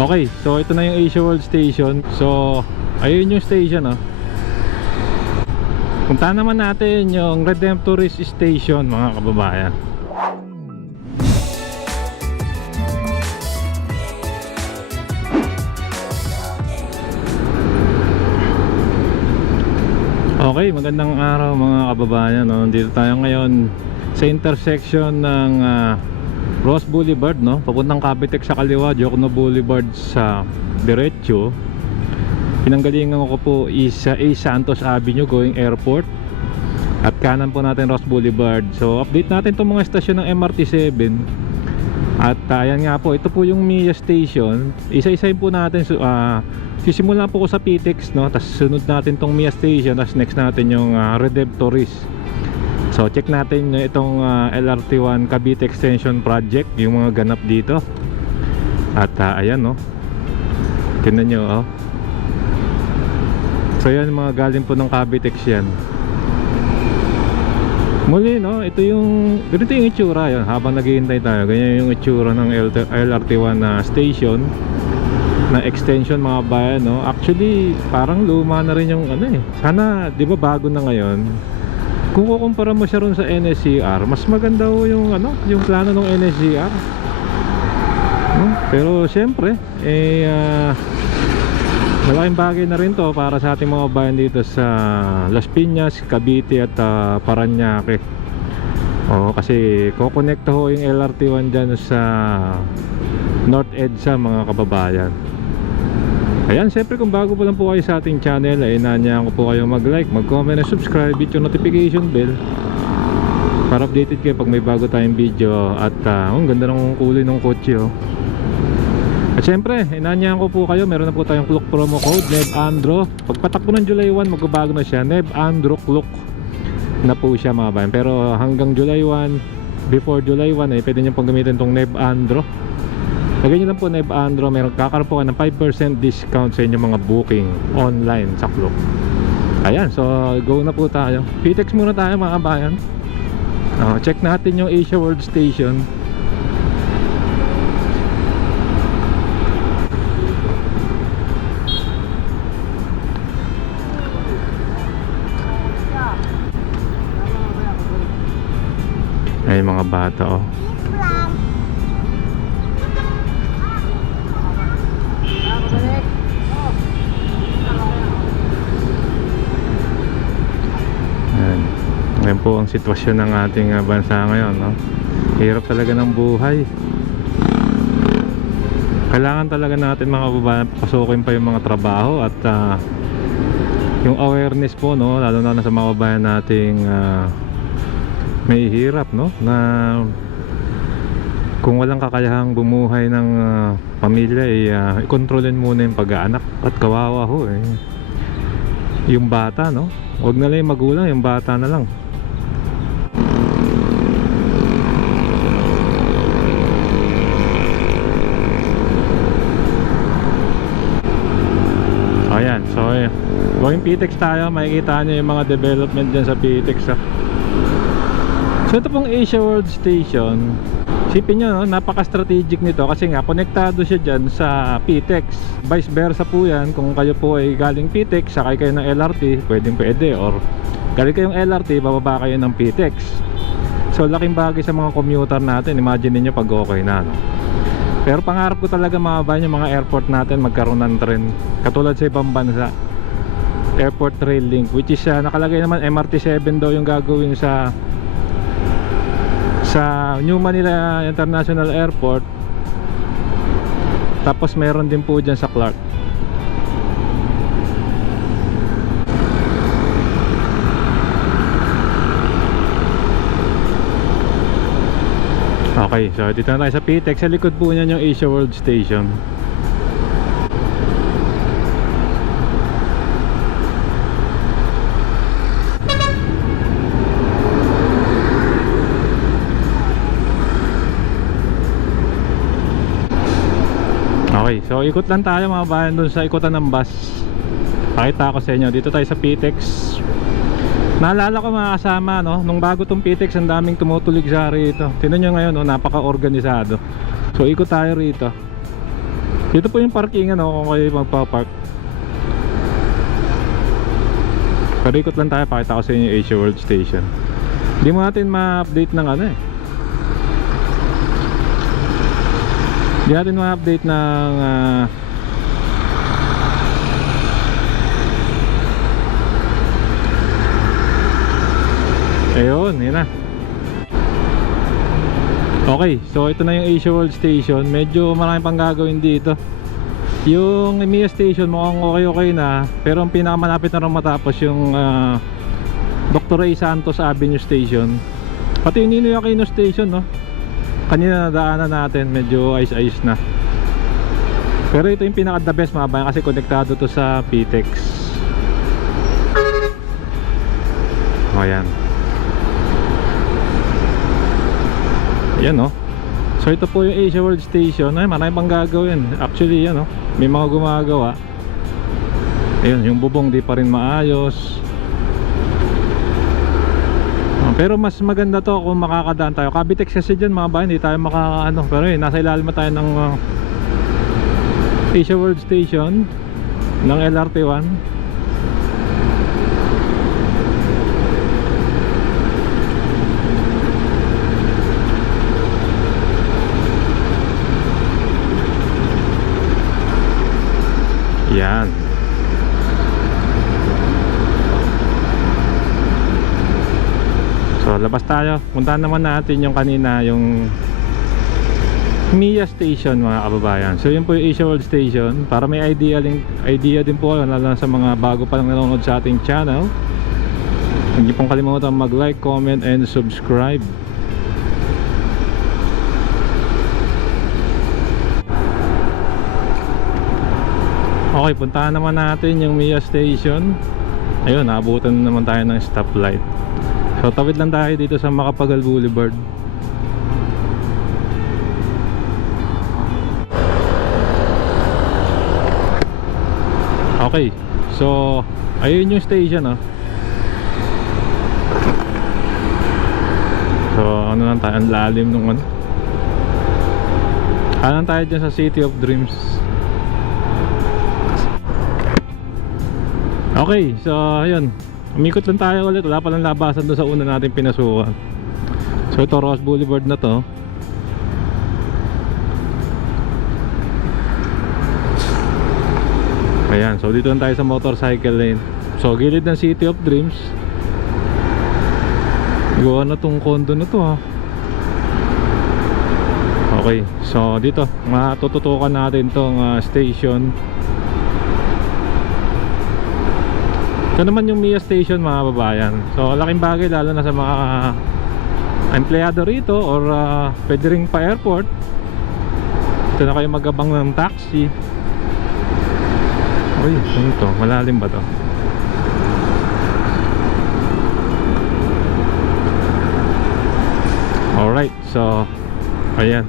Okay, so ito na yung Asia World Station. So, ayun yung station, oh. Punta naman natin yung Redemptorist Station, mga kababayan. Okay, magandang araw mga kababayan, no? Nandito tayo ngayon sa intersection ng Ross Boulevard, no? Papuntang Cavite sa kaliwa, Jocno Boulevard sa diretso. Pinanggalingan ko po is A. Santos Avenue going airport. At kanan po natin Ross Boulevard. So update natin itong mga estasyon ng MRT7. At ayan nga po, ito po yung MIA Station. Isa-isahin po natin. Sisimulan po ko sa PTEX, no? Tapos sunod natin itong MIA Station. Tapos next natin yung Redemptorist. So check natin itong LRT1 Cavite Extension Project, yung mga ganap dito. At ayan, no? Tingnan nyo, oh. So yan, mga galing po ng Cavite yan. Muli, no, ito yung ganito yung itsura yun. Habang naghihintay tayo, ganyan yung itsura ng LRT1 na station na extension, mga bayan, no. Actually parang luma na rin yung ano, eh. Sana, di ba, bago na ngayon. Kung kukumpara mo siya ron sa NSCR, mas maganda ho yung ano, yung plano ng NSCR. Pero siyempre malaking bagay na rin to para sa ating mga bayan dito sa Las Piñas, Cavite at Parañaque. Kasi kukonekta ho yung LRT1 dyan sa North EDSA, mga kababayan. Ayan, siyempre kung bago pa lang po kayo sa ating channel, ay inanyahan ko po kayo mag-like, mag-comment at subscribe, hit yung notification bell para updated kayo pag may bago tayong video. At ang ganda ng kulay ng kotse, oh. At syempre, inanyahan ko po kayo, meron na po tayong Klook promo code, NEVANDRO. Pagpatak po ng July 1, magbabago na siya, NEVANDRO Klook na po siya, mga bayan. Pero hanggang July 1, before July 1, pwede nyo pong gamitin itong NEVANDRO. Lagyan nyo lang po NEVANDRO, meron kakaroon po ng 5% discount sa inyong mga booking online sa Klook. Ayan, so go na po tayo. PTEX muna tayo, mga bayan. Check natin yung Asia World Station. Ay, mga bata, oh. Ayan po ang sitwasyon ng ating bansa ngayon, no? Hirap talaga ng buhay. Kailangan talaga natin, mga kababayan, pasukin pa yung mga trabaho at yung awareness po, no? Lalo na sa mga kababayan nating may hirap, no? Na kung walang kakayahang bumuhay ng pamilya, i-kontrolin muna yung pag-aanak. At kawawa ho, yung bata, no? Huwag na lang yung magulang, yung bata na lang. Ayan, so going PTEX tayo, makikita nyo yung mga development dyan sa PTEX, ha? So ito pong Asia World Station, sipin nyo, no, napaka-strategic nito kasi nga konektado siya dyan sa PTEX. Vice versa po yan, kung kayo po ay galing PTEX, sakay kayo ng LRT, pwede, or galing kayong LRT, bababa kayo ng PTEX. So laking bagay sa mga commuter natin, imagine niyo pag okay na, no? Pero pangarap ko talaga, mga bayan, yung mga airport natin magkaroon ng tren katulad sa ibang bansa, Airport Rail Link, which is nakalagay naman MRT7 daw yung gagawin sa New Manila International Airport. Tapos meron din po dyan sa Clark. Okay, so dito na tayo sa PTEX. Sa likod po niyan yung Asia World Station. Okay, so ikot lang tayo, mga bayan, dun sa ikutan ng bus. Pakita ko sa inyo, dito tayo sa PTEX. Naalala ko, mga kasama, no, nung bago tong PTEX, ang daming tumutulig sa rito. Tingnan nyo ngayon, no, napaka-organisado. So ikot tayo rito. Dito po yung parkingan, no, kung kayo magpa-park. Pero ikot lang tayo, pakita ko sa inyo yung Asia World Station. Hindi mo natin ma-update ng ano eh. Hindi natin ma-update ng ayun, yun na. Okay, so ito na yung Asia World Station. Medyo marami pang gagawin dito. Yung Mia Station mukhang okay na, pero ang pinakamalapit na rin matapos yung Dr. A. Santos Avenue Station. Pati yung Ninoy Aquino Station, no? Kanina nadaanan natin, medyo ice na. Pero ito yung pinaka the best mga bayan, kasi konektado to sa PTEX. O yan. Yan, no? So ito po yung Asia World Station. Ay, marami pang gagawin. Actually, yan, no? May mga gumagawa. Ayun, yung bubong di pa rin maayos. Pero mas maganda to kung makakadaan tayo. Cavitex kasi dyan mga bayan, hindi tayo makakaano. Pero yun, nasa ilalim tayo ng Asia World Station ng LRT1. Yan. So labas tayo. Puntahan naman natin yung kanina, yung Mia Station mga kababayan. So yun po yung Asia World Station. Para may idea din po kayo, lalo sa mga bago pa lang nanonood sa ating channel. Hindi pong kalimutan mag-like, comment, and subscribe. Okay, puntahan naman natin yung Mia Station. Ayun, naabutan naman tayo ng stoplight. So tawid lang tayo dito sa Macapagal Boulevard. Okay, so ayun yung station, oh. So ano lang tayo, ang lalim nung ano. Anan tayo dyan sa City of Dreams. Okay, so ayun, umikot lang tayo ulit. Wala palang labasan doon sa una natin pinasukan. So ito, Ross Boulevard na to. Ayan, so dito lang tayo sa motorcycle lane. So gilid ng City of Dreams. Gawa na tong condo na to, ha. Okay, so dito matututukan natin tong station. Ito naman yung Mia Station mga babayan. So laking bagay lalo na sa mga empleyado rito, or pwede rin pa airport. Ito na kayo magabang ng taxi. Uy, ano to? Malalim ba to? Alright, so ayan.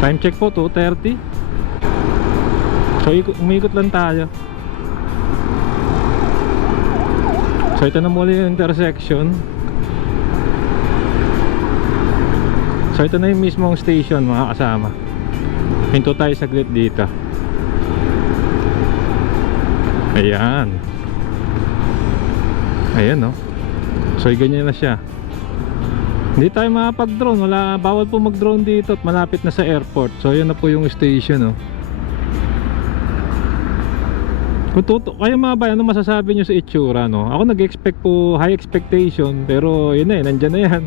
Time check po, 2:30. So umikot lang tayo. So ito na muli yung intersection. So ito na yung mismong station mga kasama. Hinto tayo saglit dito. Ayan. Ayan, no. So ganyan na siya. Hindi tayo makapag-drone. Bawal po mag-drone dito at malapit na sa airport. So yun na po yung station, no. Kaya mga bayan, ano masasabi nyo sa itsura, no? Ako nag-expect po, high expectation. Pero yun na, nandyan na yan.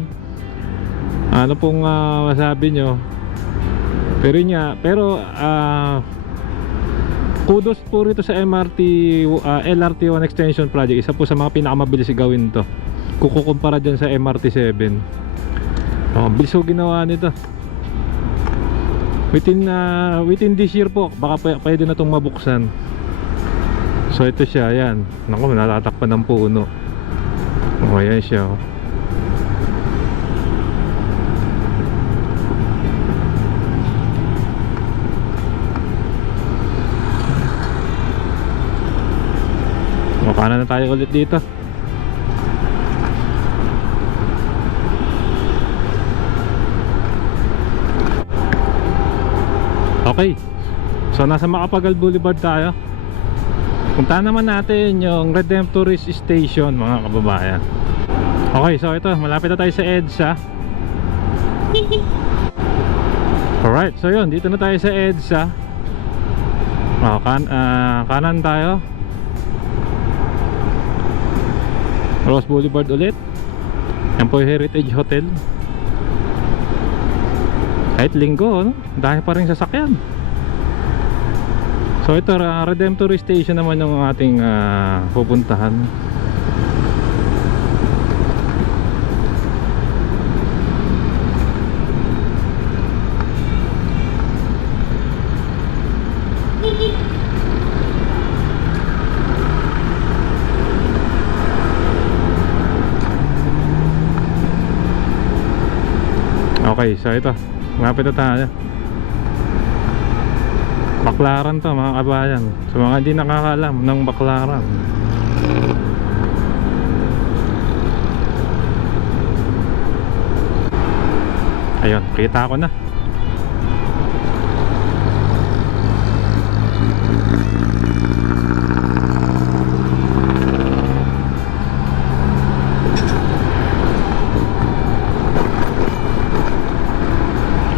Ano pong masasabi nyo? Pero yun nga, kudos po rito sa LRT1 Extension Project. Isa po sa mga pinakamabilis gawin to kukumpara dyan sa MRT7. Bilis ko ginawa nito. Within this year po, baka pwede na itong mabuksan. So ito siya, yan. Naku, natatakpan ng puno. Ayan siya, oh. Paano na tayo ulit dito? Okay, so nasa Macapagal Boulevard tayo. Punta naman natin yung Redemptorist Station, mga kababayan. Okay, so ito, malapit na tayo sa EDSA. Alright, so yun, dito na tayo sa EDSA. Kanan tayo, Rose Boulevard ulit. Yan po yung Heritage Hotel. Kahit linggo, no? Dahil pa rin sasakyan. So ito, Redemptorist Station naman yung ating pupuntahan. Okay, so ito, malapit na tayo. Baclaran to, mga kabayan. Sa mga hindi nakakaalam ng Baclaran, ayun, kita ko na.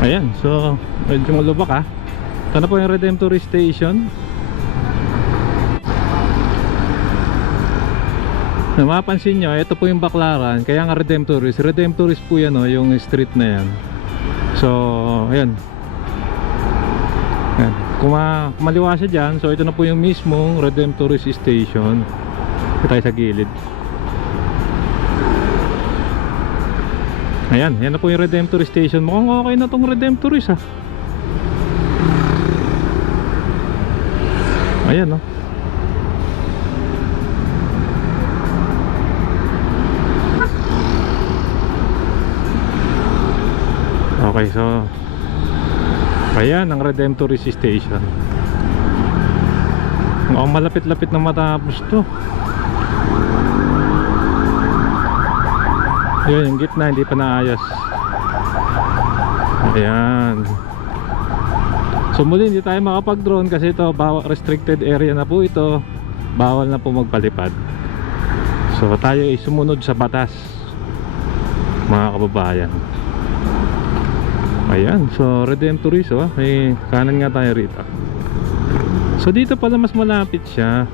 Ayan, so medyo malubak ito na po yung Redemptorist Station. Na mapapansin nyo, ito po yung Baclaran. Kaya nga Redemptorist. Redemptorist po yan, yung street na yan. So, ayan. Ayan. Kung maliwa siya dyan, so ito na po yung mismong Redemptorist Station. Ito tayo sa gilid. Ayan, yan na po yung Redemptorist Station. Mukhang okay na tong Redemptorist Ayan, no. Okay, so ayan ang Redemptorist Station. Mukhang malapit-lapit na matapos to. Ayan, yung gitna hindi pa naayos. Ayan. So muli hindi tayo makapag-drone kasi ito restricted area na po ito. Bawal na po magpalipad. So tayo ay sumunod sa batas, mga kababayan. Ayan, so Redemptorist, may kanan nga tayo rito. So dito pala mas malapit siya.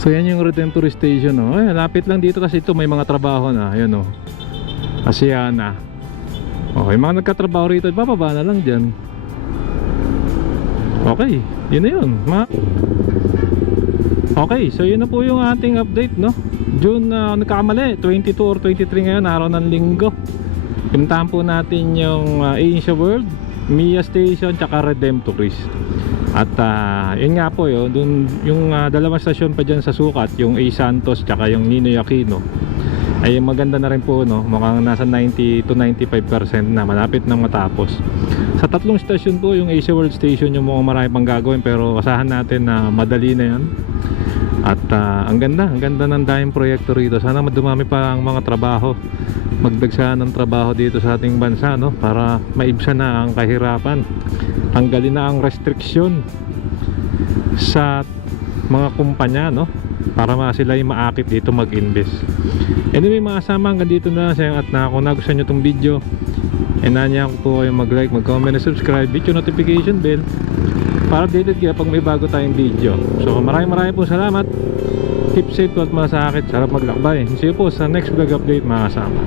So yan yung Redemptorist Station, Ay, lapit lang dito kasi ito may mga trabaho na. Ayan, Asiana. Okay, mga nagkatrabaho rito, bababa na lang dyan. Okay, yun na yun. Okay, so yun na po yung ating update, June, nagkakamali, 22 or 23 ngayon, araw ng linggo. Pinuntahan po natin yung Asia World, Mia Station, tsaka Redemptorist. At yun nga po dun, yung dalawang stasyon pa dyan sa sukat, yung A. Santos tsaka yung Ninoy Aquino, ay maganda na rin po, mukhang nasa 90 to 95% na, malapit nang matapos. Sa tatlong stasyon po, yung Asia World Station yung mukhang marami pang gagawin, pero asahan natin na madali na yan. At ang ganda ng daming proyekto rito. Sana madumami pa ang mga trabaho, magdagsa ng trabaho dito sa ating bansa, para maibsan na ang kahirapan, tanggalin na ang restriksyon sa mga kumpanya, para sila yung maakit dito mag-invest. Anyway, mga kasama, hanggang dito na siya. At kung nagustuhan nyo itong video, inanyahan ko po kayo mag-like, mag-comment, and subscribe, hit yung notification bell para updated kayo pag may bago tayong video. So maraming po salamat. Keep safe at masakit, sarap maglakbay. See you po sa next vlog update, mga kasama.